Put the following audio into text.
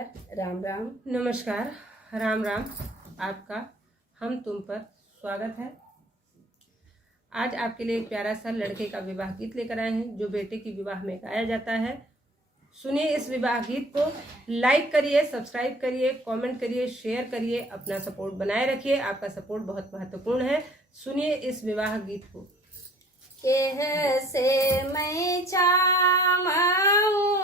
राम राम। नमस्कार, राम राम। आपका हम तुम पर स्वागत है। आज आपके लिए एक प्यारा सा लड़के का विवाह गीत लेकर आए हैं जो बेटे की विवाह में गाया जाता है। सुनिए इस विवाह गीत को, लाइक करिए, सब्सक्राइब करिए, कमेंट करिए, शेयर करिए, अपना सपोर्ट बनाए रखिए। आपका सपोर्ट बहुत महत्वपूर्ण है। सुनिए इस विवाह गीत को। केह से मैं चामाऊं